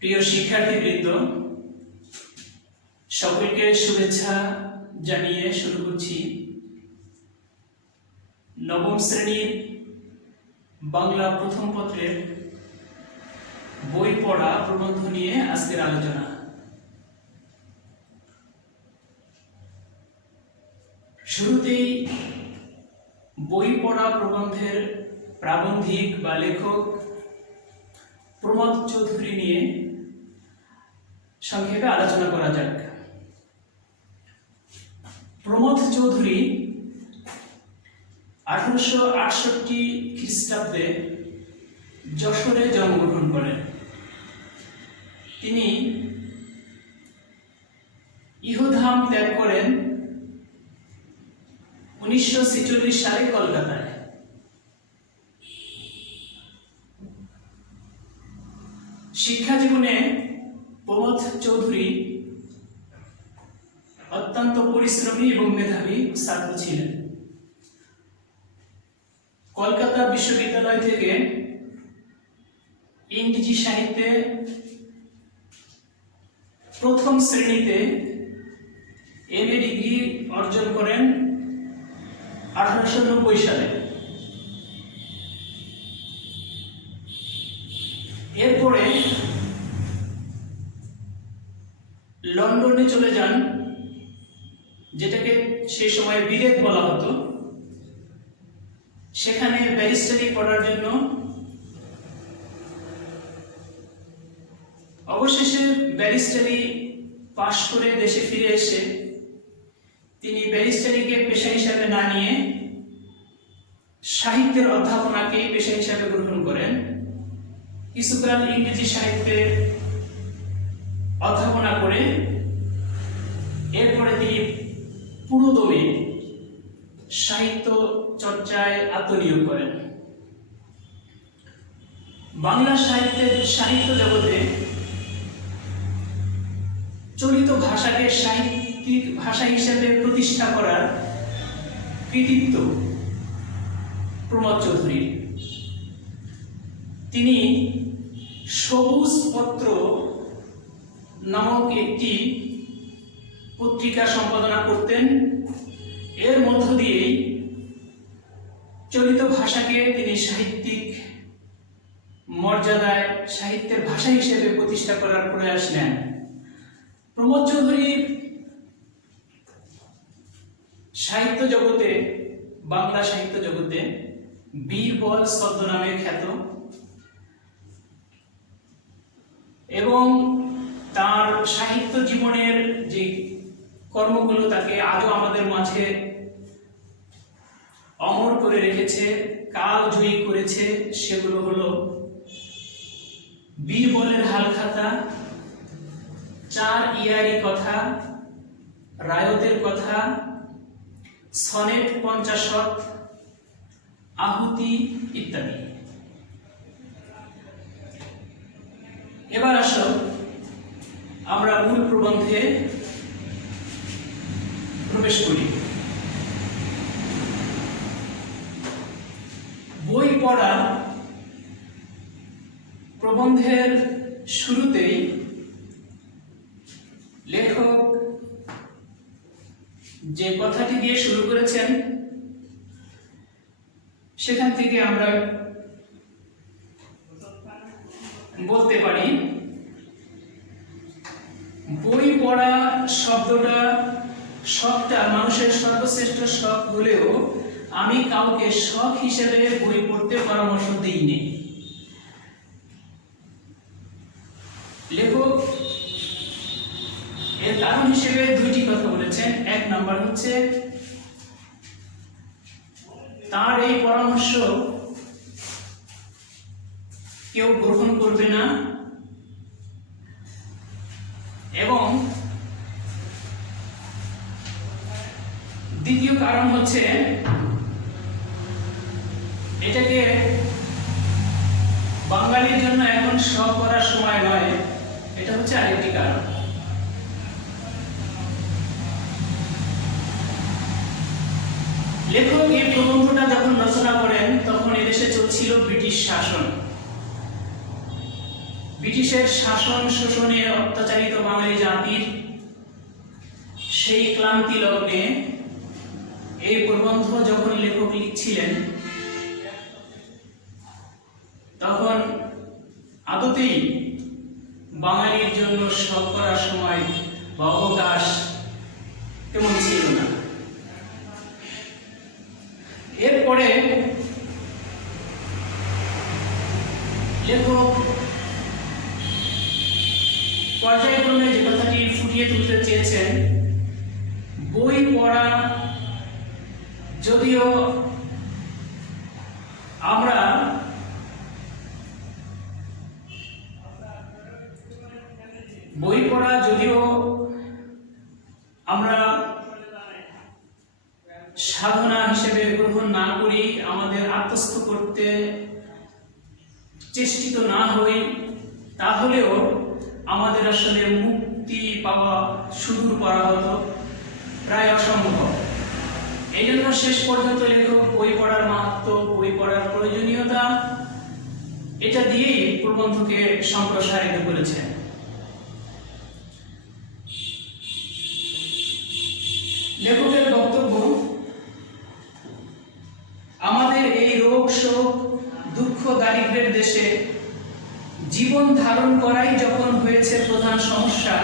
প্রিয় শিক্ষার্থীবৃন্দ, সকলকে শুভেচ্ছা জানিয়ে শুরু করছি নবম শ্রেণীর বাংলা প্রথম পত্রের বই পড়া প্রবন্ধ নিয়ে আজকের আলোচনা। শুরুতেই বই পড়া প্রবন্ধের প্রাবন্ধিক বা লেখক প্রমথ চৌধুরী নিয়ে সংক্ষেপে আলোচনা করা যাক। প্রমথ চৌধুরী 1868 খ্রিস্টাব্দে যশোরে জন্মগ্রহণ করেন। তিনি ইহধাম ত্যাগ করেন 1946 সালে কলকাতায়। শিক্ষা জীবনে প্রমথ চৌধুরী অত্যন্ত পরিশ্রমী এবং মেধাবী ছাত্র ছিলেন। কলকাতা বিশ্ববিদ্যালয় থেকে ইংরেজি সাহিত্যে প্রথম শ্রেণীতে এমএ ডিগ্রি অর্জন করেন 1890 সালে। এরপরে লন্ডনে চলে যান, যেটাকে সেই সময় বিলেত বলা হতো। সেখানে ব্যারিস্টারি পড়ার জন্য অবশেষে ব্যারিস্টারি পাশ করে দেশে ফিরে এসে তিনি ব্যারিস্টারিকে পেশা হিসাবে না নিয়ে সাহিত্যের অধ্যাপনাকে পেশা হিসাবে গ্রহণ করেন। কিছুকাল ইংরেজি সাহিত্যে অধ্যাপনা করে এরপরে তিনি পুরোদমে সাহিত্য চর্চায় আত্মনিয়োগ করেন। বাংলা সাহিত্য জগতে চলিত ভাষাকে সাহিত্যিক ভাষা হিসেবে প্রতিষ্ঠা করার কৃতিত্ব প্রমথ চৌধুরী। তিনি সবুজ পত্র নামক একটি পত্রিকা সম্পাদনা করতেন। এর মধ্য দিয়ে চলিত ভাষাকে তিনি সাহিত্যিক মর্যাদায় সাহিত্যের ভাষা হিসেবে প্রতিষ্ঠা করার প্রয়াস নেন। প্রমথ চৌধুরী সাহিত্য জগতে, বাংলা সাহিত্য জগতে বীরবল ছদ্মনামে খ্যাত এবং তার সাহিত্য জীবনের যে কর্মগুলো তাকে আজও আমাদের মাঝে অমর করে রেখেছে, কাল জয়ী করেছে, সেগুলো হলো বীরবলের হালখাতা, চার ইয়ারি কথা, রায়তের কথা, সনেট 50, আহুতি ইত্যাদি। এবার আসো আমরা মূল প্রবন্ধে প্রবেশ করি। বই পড়া প্রবন্ধের শুরুতেই লেখক যে কথাটি দিয়ে শুরু করেছেন সেখান থেকে আমরা বলতে পারি, বই পড়া শখটা মানুষের সর্বশ্রেষ্ঠ শখ হলেও আমি কাউকে শখ হিসেবে বই পড়তে পরামর্শ দিইনি। লেখক এর কারণ হিসেবে দুইটি কথা বলেছেন। এক নাম্বার হচ্ছে তার এই পরামর্শ কেউ গ্রহণ করবে না, এবং দ্বিতীয় কারণ হচ্ছে এটাকে বাঙালির জন্য এখন শখ করার সময় নয়। এটা হচ্ছে আরেকটি কারণ। লেখক এই প্রবন্ধটা যখন রচনা করেন তখন এদেশে চলছিল ব্রিটিশ শাসন। ব্রিটিশের শাসন শোষণে অত্যাচারিত বাঙালি জাতির সেই ক্লান্তি লগ্নে এই প্রবন্ধ যখন লেখক লিখছিলেন, তখন আদতেই বাঙালির জন্য শখ করার সময় বা অবকাশ তেমন ছিল না। এরপরে লেখক পর্যায়ক্রমে যে কথাটি ফুটিয়ে তুলতে চেয়েছেন, বই পড়া, যদিও আমরা সাধনা হিসেবে গ্রহণ না করি, আমাদের আত্মস্থ করতে চেষ্টিত না হই, তাহলেও আমাদের আসলে মুক্তি পাওয়া সুদূর করা হতো, প্রায় অসম্ভব। এই জন্য শেষ পর্যন্ত লেখক বই পড়ার মাহাত্ম্য, বই পড়ার প্রয়োজনীয়তা, এটা দিয়েই প্রবন্ধকে সম্প্রসারিত করেছেন। লেখকের বক্তব্য, আমাদের এই রোগ শোক দুঃখ দারিদ্র্যের দেশে জীবন ধারণ করাই যখন হয়েছে প্রধান সমস্যা,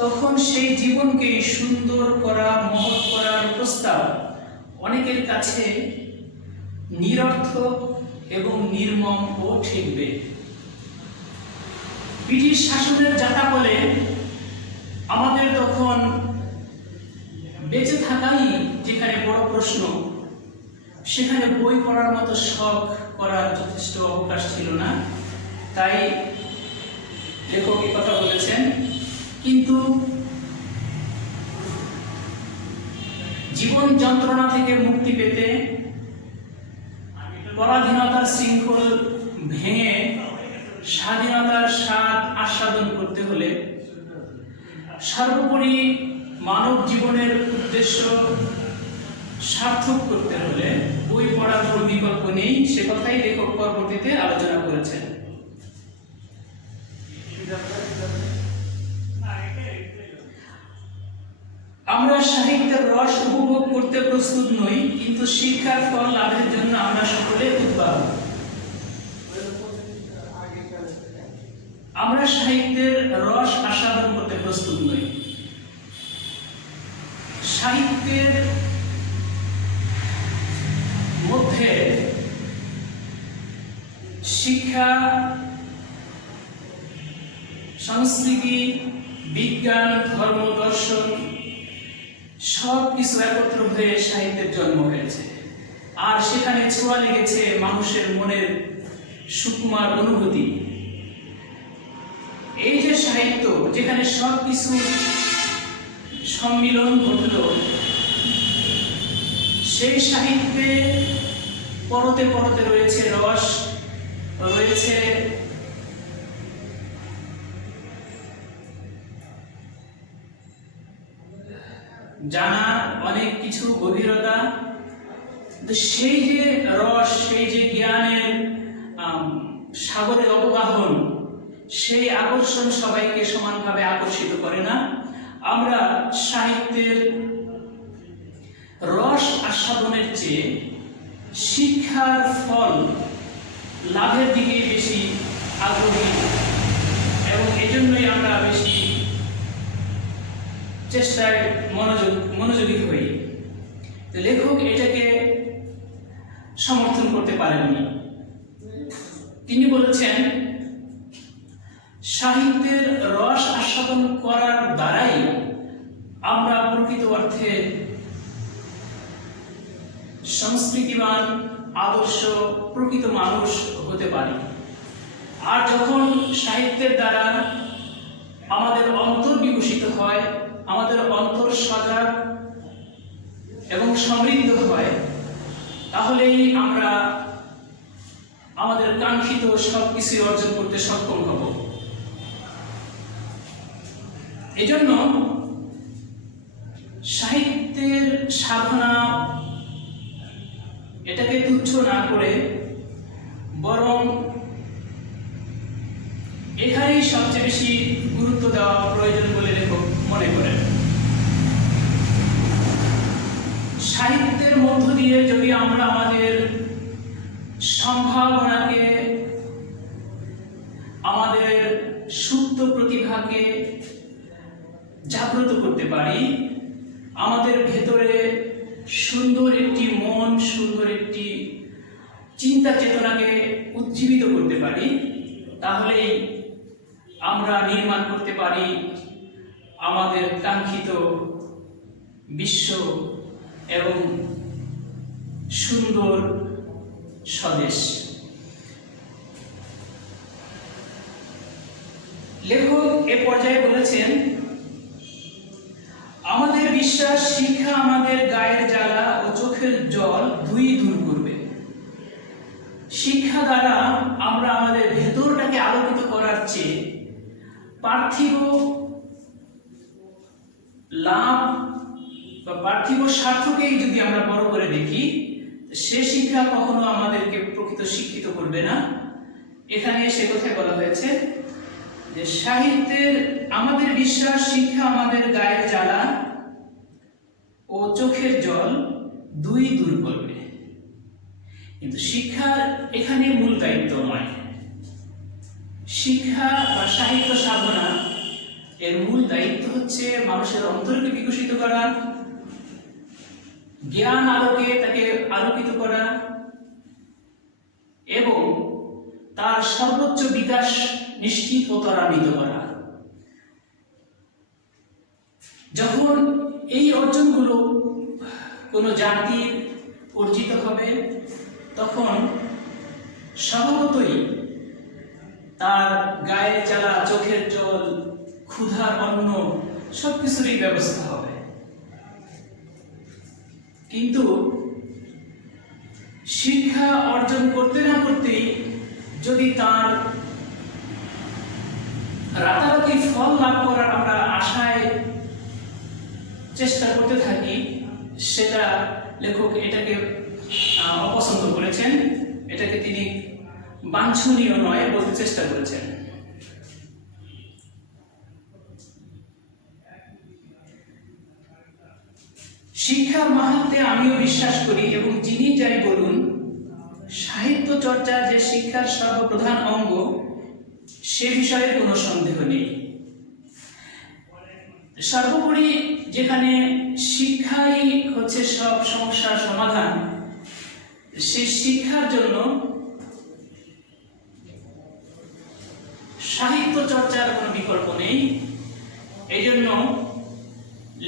তখন সেই জীবনকে সুন্দর করা, মহৎ করার প্রস্তাব অনেকের কাছে নিরর্থক এবং নির্মম ও ঠেকবে। ব্রিটিশ শাসনের জাঁতাকলে আমাদের তখন বেঁচে থাকাই যেখানে বড় প্রশ্ন, সেখানে বই পড়ার মতো শখ করার যথেষ্ট অবকাশ ছিল না। তাই লেখক এই কথা বলেছেন। কিন্তু জীবন যন্ত্রণা থেকে মুক্তি পেতে, পরাধীনতার শৃঙ্খল ভেঙে স্বাধীনতার স্বাদ আস্বাদন করতে হলে, সর্বোপরি মানব জীবনের উদ্দেশ্য সার্থক করতে হলে বই পড়ার কোনো বিকল্প নেই। সে কথাই লেখক পরবর্তীতে আলোচনা করেছেন। আমরা সাহিত্যের রস উপভোগ করতে প্রস্তুত নই, কিন্তু শিক্ষার ফল লাভের জন্য আমরা সকলে উদ্বাহী। আমরা সাহিত্যের রস আস্বাদন করতে প্রস্তুত নই। সাহিত্যের মধ্যে শিক্ষা, সংস্কৃতি, বিজ্ঞান, ধর্ম, দর্শন সব কিছু একত্র হয়ে সাহিত্যের জন্ম হয়েছে। আর সেখানে ছোঁয়া লেগেছে মানুষের মনের সুকুমার অনুভূতি। এই যে সাহিত্য, যেখানে সব কিছু সম্মিলন ঘটল, সেই সাহিত্যে পরতে পরতে রয়েছে রস, রয়েছে জানা অনেক কিছু গভীরতা। সেই যে রস, সেই যে জ্ঞানের সাগরে অবগাহন, সেই আকর্ষণ সবাইকে সমানভাবে আকর্ষিত করে না। আমরা সাহিত্যের রস আস্বাদনের চেয়ে শিক্ষার ফল লাভের দিকে বেশি আগ্রহী, এবং এজন্যই আমরা বেশি চেষ্টায় মনোযোগী হই। লেখক এটাকে সমর্থন করতে পারেননি। তিনি বলেছেন, সাহিত্যের রস আস্বাদন করার দ্বারাই আমরা প্রকৃত অর্থে সংস্কৃতিবান, আদর্শ, প্রকৃত মানুষ হতে পারি। আর যখন সাহিত্যের দ্বারা আমাদের অন্তর বিকশিত হয়, আমাদের অন্তর সজাগ এবং সমৃদ্ধ হয়, তাহলেই আমরা আমাদের কাঙ্ক্ষিত সবকিছু অর্জন করতে সক্ষম হব। এজন্য সাহিত্যের সাধনা, এটাকে তুচ্ছ না করে বরং এখানেই সবচেয়ে বেশি গুরুত্ব দেওয়া প্রয়োজন বলে লেখক মনে করেন। সাহিত্যের মধ্য দিয়ে যদি আমরা আমাদের সম্ভাবনাকে, আমাদের সুপ্ত প্রতিভাকে জাগ্রত করতে পারি, আমাদের ভেতরে সুন্দর একটি মন, সুন্দর একটি চিন্তা চেতনাকে উজ্জীবিত করতে পারি, তাহলেই আমরা নির্মাণ করতে পারি আমাদের কাঙ্ক্ষিত বিশ্ব এবং সুন্দর স্বদেশ। লেখক এ পর্যায়ে বলেছেন, আমাদের বিশ্বাস শিক্ষা আমাদের গায়ের জ্বালা ও চোখের জল দুই দূর করবে। শিক্ষা দ্বারা আমরা আমাদের ভেতরটাকে আলোকিত করার চেয়ে পার্থিব লাভ বা পার্থিব স্বার্থকেই যদি আমরা বড় করে দেখি, সে শিক্ষা কখনো আমাদেরকে প্রকৃত শিক্ষিত করবে না। এখানে সে কথাই বলা হয়েছে যে সাহিত্যের আমাদের বিশ্বাস শিক্ষা আমাদের গায়ের জ্বালা ও চোখের জল দুই দূর করবে। কিন্তু শিক্ষার এখানে মূল দায়িত্ব নয়। শিক্ষা বা সাহিত্য সাধনা এর মূল দায়িত্ব হচ্ছে মানুষের অন্তরকে বিকশিত করা, জ্ঞান আলোকে তাকে আলোকিত করা এবং তার সর্বোচ্চ বিকাশ নিশ্চিত ও ত্বরান্বিত করা। যখন এই অর্জনগুলো কোনো জাতির অর্জিত হবে, তখন স্বভাবতই তার গায়ের জ্বালা, চোখের জল, ক্ষুধার অন্ন সবকিছুরই ব্যবস্থা হবে। কিন্তু শিক্ষা অর্জন করতে না করতেই যদি তার রাতারাতি ফল লাভ করার আমরা আশায় চেষ্টা করতে থাকি, সেটা লেখক এটাকে অপছন্দ করেছেন, এটাকে তিনি বাঞ্ছনীয় নয় বলতে চেষ্টা করেছেন। শিক্ষার মাহাত্ম্যে আমিও বিশ্বাস করি এবং যিনি যাই বলুন, সাহিত্য চর্চা যে শিক্ষার সর্বপ্রধান অঙ্গ, সে বিষয়ে কোনো সন্দেহ নেই। সর্বোপরি যেখানে শিক্ষাই হচ্ছে সব সমস্যার সমাধান, সেই শিক্ষার জন্য সাহিত্য চর্চার কোনো বিকল্প নেই। এই জন্য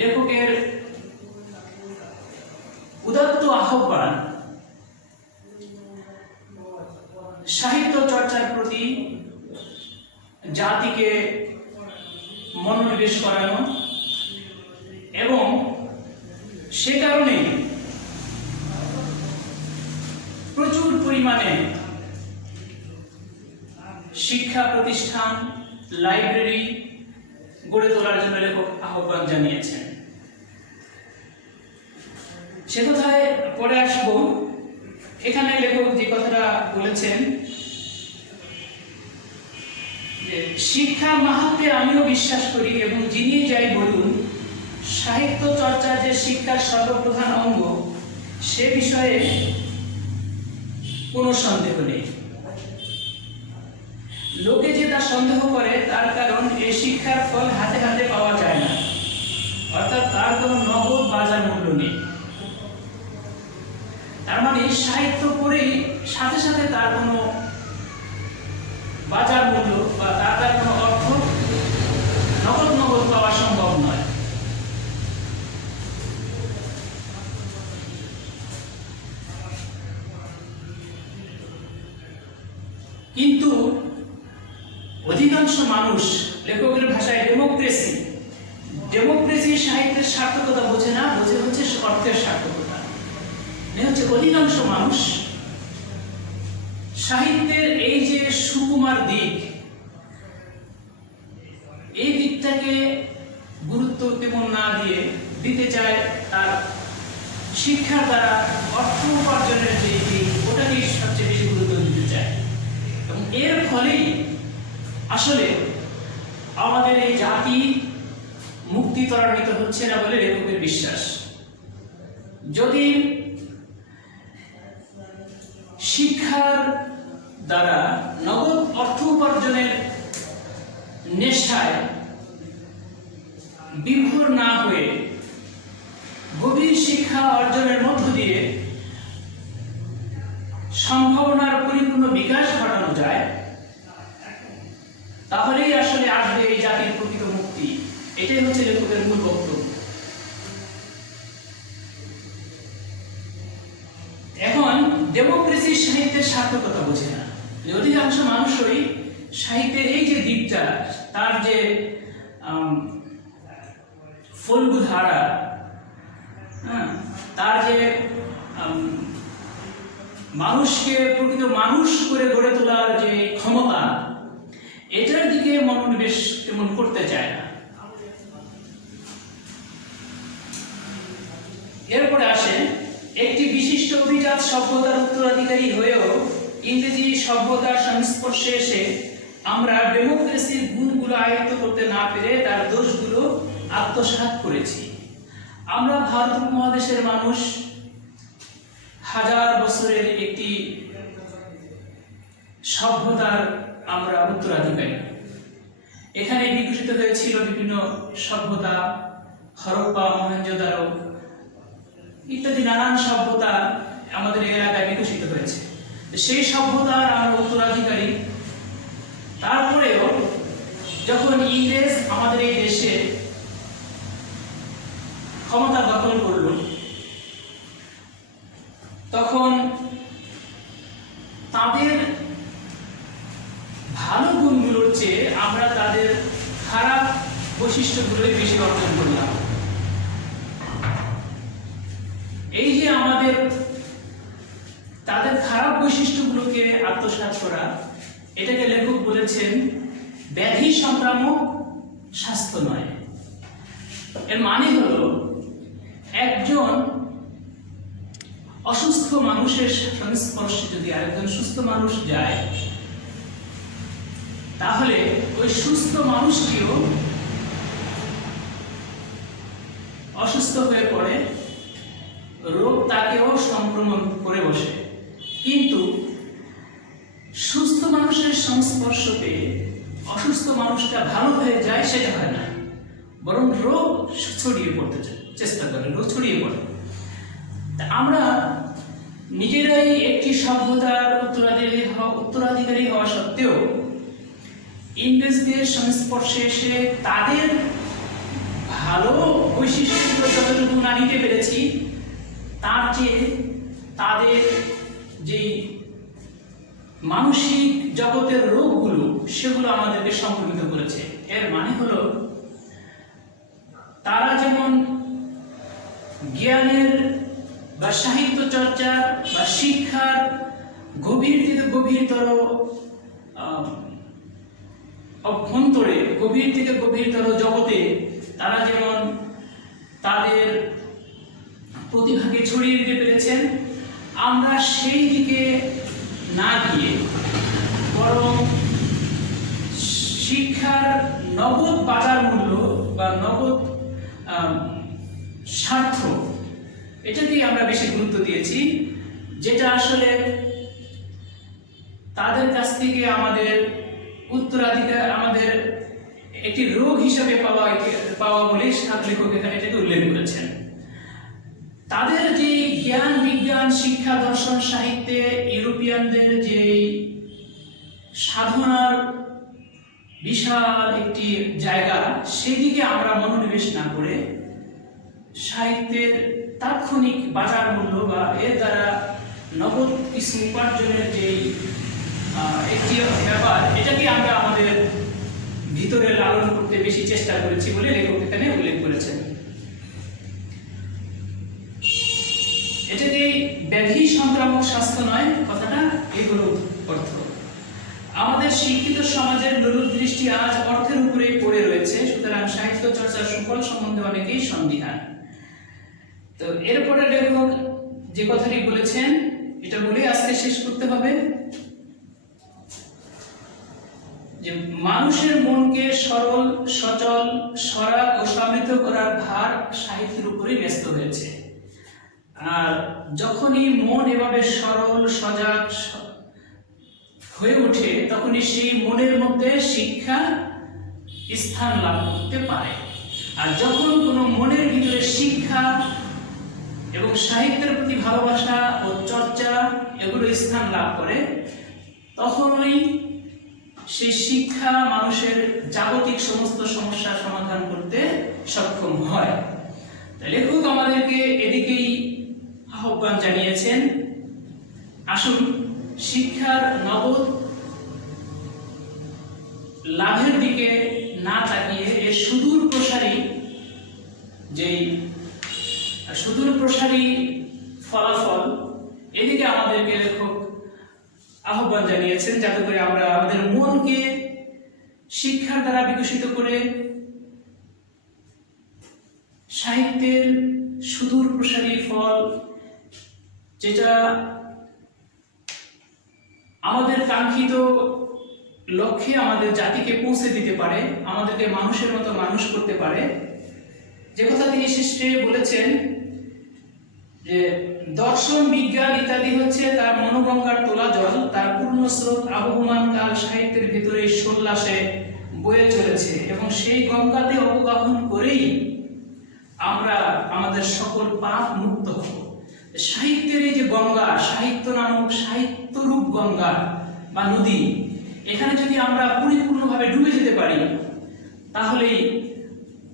লেখকের উদাত্ত আহ্বান সাহিত্য চর্চার প্রতি জাতিকে মনোনিবেশ করানো এবং সে কারণে প্রচুর পরিমাণে শিক্ষা প্রতিষ্ঠান, লাইব্রেরি গড়ে তোলার জন্য লেখক আহ্বান জানিয়েছেন। সে কথায় পরে আসবো। এখানে লেখক যে কথাটা বলেছেন যে শিক্ষার মাহাত্ম্যে আমিও বিশ্বাস করি এবং যিনি যাই বলুন, সাহিত্য চর্চা যে শিক্ষার সর্বপ্রধান অঙ্গ, সে বিষয়ে কোনো সন্দেহ নেই। লোকে যে তা সন্দেহ করে, তার কারণ এই শিক্ষার ফল হাতে হাতে পাওয়া যায় না, অর্থাৎ তার কোনো নগদ বাজার মূল্য নেই। তার মানে সাহিত্য পড়েই সাথে সাথে তার কোনো বাজার মূল্য বা তার কোনো অর্থ নগদ পাওয়া সম্ভব নয়। কিন্তু অধিকাংশ মানুষ, লেখকের ভাষায় ডেমোক্রেসি সাহিত্যের সার্থকতা বোঝে না, বোঝে হচ্ছে অর্থের সার্থকতা। হচ্ছে অধিকাংশ মানুষ সাহিত্যের এই যে সুকুমার দিক, এই দিকটাকে গুরুত্ব তেমন না দিয়ে দিতে চায় তার শিক্ষার দ্বারা অর্থ উপার্জনের যে দিক, ওটাকে সবচেয়ে বেশি গুরুত্ব দিতে চায়। এর ফলেই আসলে আমাদের এই জাতি মুক্তি ত্বরান্বিত হচ্ছে না বলে লেখকের বিশ্বাস। যদি শিক্ষার দ্বারা নগদ অর্থ উপার্জনের নেশায় বিভোর না হয়ে গভীর শিক্ষা অর্জনের মধ্য দিয়ে সম্ভাবনার পরিপূর্ণ বিকাশ ঘটানো যায়, তাহলেই আসলে আসবে এই জাতির প্রকৃত মুক্তি। এটাই হচ্ছে লেখকের মূল বক্তব্য। এখন ডেমোক্রেসি সাহিত্যের সার্থকতা বোঝে না। অধিকাংশ মানুষই সাহিত্যের এই যে দিকটা, তার যে ফল্গু ধারা, তার যে মানুষকে প্রকৃত মানুষ করে গড়ে তোলার যে ক্ষমতা, এটার দিকে মনোনিবেশ তেমন করতে চায় না। এরপরে আসে, একটি বিশিষ্ট অভিজাত সভ্যতার উত্তরাধিকারী হয়েও ইংরেজি সভ্যতার সংস্পর্শে এসে আমরা ডেমোক্রেসির গুণগুলো আয়ত্ত করতে না পেরে তার দোষগুলো আত্মসাৎ করেছি। আমরা ভারত উপমহাদেশের মানুষ, হাজার বছরের একটি সভ্যতার আমরা উত্তরাধিকারী। এখানে বিকশিত হয়েছিল বিভিন্ন সভ্যতা, হরপ্পা, মহেঞ্জোদারো ইত্যাদি নানান সভ্যতা আমাদের এলাকায় বিকশিত হয়েছে। সেই সভ্যতার আমরা উত্তরাধিকারী। তারপরেও যখন ইংরেজ আমাদের এই দেশে ক্ষমতা দখল করল, তখন তাদের ভালো গুণগুলোর চেয়ে আমরা তাদের খারাপ বৈশিষ্ট্যগুলোই বেশি অর্জন করলাম। এই যে আমাদের তাদের খারাপ বৈশিষ্ট্যগুলোকে আত্মসাৎ করা, এটাকে লেখক বলেছেন ব্যাধি সংক্রামক, স্বাস্থ্য নয়। এর মানে হলো, একজন অসুস্থ মানুষের সংস্পর্শে যদি আরেকজন সুস্থ মানুষ যায়, তাহলে ওই সুস্থ মানুষটিও অসুস্থ হয়ে পড়ে, রোগ তাকেও সংক্রমণ করে বসে। কিন্তু সুস্থ মানুষের সংস্পর্শ পেয়ে অসুস্থ মানুষটা ভালো হয়ে যায়, সেটা হয় না, বরং রোগ ছড়িয়ে পড়তে চেষ্টা করে, রোগ ছড়িয়ে পড়ে। আমরা নিজেরাই একটি সভ্যতার উত্তরাধিকারী হওয়া সত্ত্বেও ইংরেজদের সংস্পর্শে এসে তাদের ভালো বৈশিষ্ট্যগুলো যতটুকু না নিতে পেরেছি, তার চেয়ে তাদের যে মানসিক জগতের রোগগুলো, সেগুলো আমাদেরকে সংক্রমিত করেছে। এর মানে হলো, তারা যেমন জ্ঞানের বা সাহিত্য চর্চার বা শিক্ষার গভীর থেকে গভীরতর অভ্যন্তরে, গভীর থেকে গভীরতর জগতে তারা যেমন তাদের প্রতিভাকে ছড়িয়ে দিতে পেরেছেন, আমরা সেই দিকে না গিয়ে বরং শিক্ষার নগদ বাজার মূল্য বা নগদ স্বার্থ, এটাকেই আমরা বেশি গুরুত্ব দিয়েছি, যেটা আসলে তাদের কাছ থেকে আমাদের উত্তরাধিকার, আমাদের একটি রোগ হিসাবে পাওয়া বলেই লেখক এখানে এটাকে উল্লেখ করেছেন। তাদের যে জ্ঞান, বিজ্ঞান, শিক্ষা, দর্শন, সাহিত্যে ইউরোপিয়ানদের যে সাধনার বিশাল একটি জায়গা, সেদিকে আমরা মনোনিবেশ না করে সাহিত্যের তাৎক্ষণিক বাজার মূল্য বা এর দ্বারা নগদ কিছু উপার্জনের যে একটি ব্যাপার, এটাকে আমরা আমাদের ভিতরে লালন করতে বেশি চেষ্টা করেছি বলে লেখক এখানে উল্লেখ করেছেন। এটাকে ব্যাধি সংক্রামক স্বাস্থ্য নয়, কথাটা এগুলো অর্থ। আমাদের শিক্ষিত সমাজের লোলুপ দৃষ্টি আজ অর্থের উপরে পড়ে রয়েছে, সুতরাং সাহিত্য চর্চার সুফল সম্বন্ধে অনেকেই সন্দিহান। তো এরপরে লেখক যে কথাটি বলেছেন, এটা বলে আজকে শেষ করতে হবে। যে মানুষের মনকে সরল, সচল, সরাগ ও সমৃদ্ধ করার ভার সাহিত্যের উপরেই ন্যস্ত হয়েছে। আর যখনই মন এভাবে সরল, সজাগ হয়ে ওঠে, তখনই সেই মনের মধ্যে শিক্ষা স্থান লাভ করতে পারে। আর যখন কোনো মনের ভিতরে শিক্ষা এবং সাহিত্যের প্রতি ভালোবাসা ও চর্চা এগুলো স্থান লাভ করে, তখনই সেই শিক্ষা মানুষের জাগতিক সমস্ত সমস্যার সমাধান করতে সক্ষম হয়। লেখক আমাদেরকে এদিকেই আহ্বান জানিয়েছেন, আসুন শিক্ষার নগদ লাভের দিকে না তাকিয়ে এর সুদূর প্রসারী ফলাফল এদিকে আমাদেরকে লেখক আহ্বান জানিয়েছেন, যাতে করে আমরা আমাদের মনকে শিক্ষার দ্বারা বিকশিত করে সাহিত্যের সুদূর প্রসারী ফল, যেটা আমাদের কাঙ্ক্ষিত লক্ষ্যে আমাদের জাতিকে পৌঁছে দিতে পারে, আমাদেরকে মানুষের মতো মানুষ করতে পারে। যে কথা তিনি শেষে বলেছেন যে দর্শন, বিজ্ঞান ইত্যাদি হচ্ছে তার মনোগঙ্গার তোলা জল, তার পূর্ণ স্রোত আবহমান কাল সাহিত্যের ভিতরে সোল্লাসে বয়ে চলেছে, এবং সেই গঙ্গাতে অবগাহন করেই আমরা আমাদের সকল পাপ মুক্ত হব। সাহিত্যের এই যে গঙ্গা, সাহিত্য নামক সাহিত্যরূপ গঙ্গা বা নদী, এখানে যদি আমরা পরিপূর্ণভাবে ডুবে যেতে পারি, তাহলেই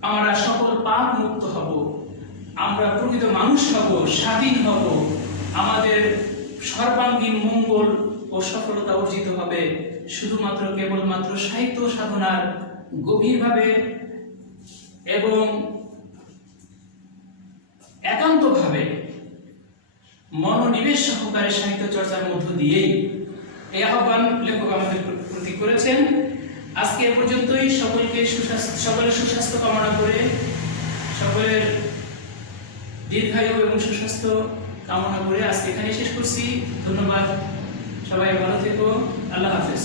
আমরা সকল পাপ মুক্ত হব, আমরা প্রকৃত মানুষ হব, স্বাধীন হব, আমাদের সর্বাঙ্গীন মঙ্গল ও সফলতা অর্জিত হবে শুধুমাত্র কেবলমাত্র সাহিত্য সাধনার গভীরভাবে এবং একান্তভাবে মনোনিবেশ সহকারে সাহিত্য চর্চার মধ্য দিয়েই। এই আহ্বান লেখক আমাদের প্রতি করেছেন। আজকে এ পর্যন্তই। সকলের সুস্বাস্থ্য কামনা করে, সকলের দীর্ঘায়ু এবং সুস্বাস্থ্য কামনা করে আজকে এখানে শেষ করছি। ধন্যবাদ, সবাই ভালো থেকো, আল্লাহ হাফেজ।